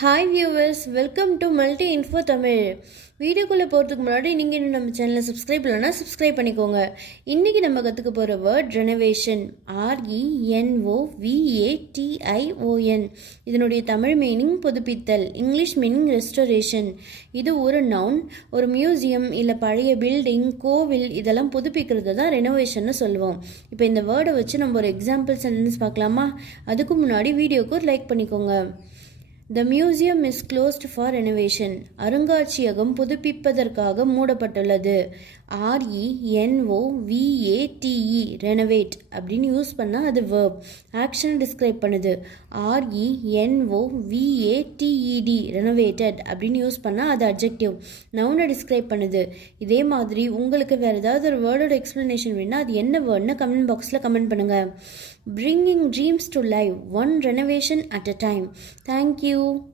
Hi viewers, welcome to multi info Tamil. வீடியோக்குள்ளே போகிறதுக்கு முன்னாடி நீங்கள் இன்னும் நம்ம சேனலை சப்ஸ்கிரைப் இல்லைனா சப்ஸ்கிரைப் பண்ணிக்கோங்க. இன்றைக்கி நம்ம கற்றுக்க போகிற வேர்ட் ரெனோவேஷன். RENOVATION. இதனுடைய தமிழ் மீனிங் புதுப்பித்தல், இங்கிலீஷ் மீனிங் ரெஸ்டோரேஷன். இது ஒரு நவுன். ஒரு மியூசியம் இல்லை பழைய பில்டிங், கோவில் இதெல்லாம் புதுப்பிக்கிறது தான் ரெனோவேஷன்னு சொல்லுவோம். இப்போ இந்த வேர்டை வச்சு நம்ம ஒரு எக்ஸாம்பிள் சென்டென்ஸ் பார்க்கலாமா? அதுக்கு முன்னாடி வீடியோக்கு ஒரு லைக் பண்ணிக்கோங்க. The museum is closed for renovation. அருங்காட்சியகம் புதுப்பிப்பதற்காக மூடப்பட்டுள்ளது. RENOVATE renovate அப்படின்னு யூஸ் பண்ணால் அது verb. ஆக்ஷனை டிஸ்கிரைப் பண்ணுது. RENOVATED renovated அப்படின்னு யூஸ் பண்ணால் அது அட்ஜெக்டிவ். நவுனை டிஸ்கிரைப் பண்ணுது. இதே மாதிரி உங்களுக்கு வேறு ஏதாவது ஒரு வேர்டோட எக்ஸ்ப்ளனேஷன் வேணுன்னா அது என்ன வேர்டுன்னு கமெண்ட் பாக்ஸில் கமெண்ட் பண்ணுங்கள். Bringing dreams to life, one renovation at a time. Thank you.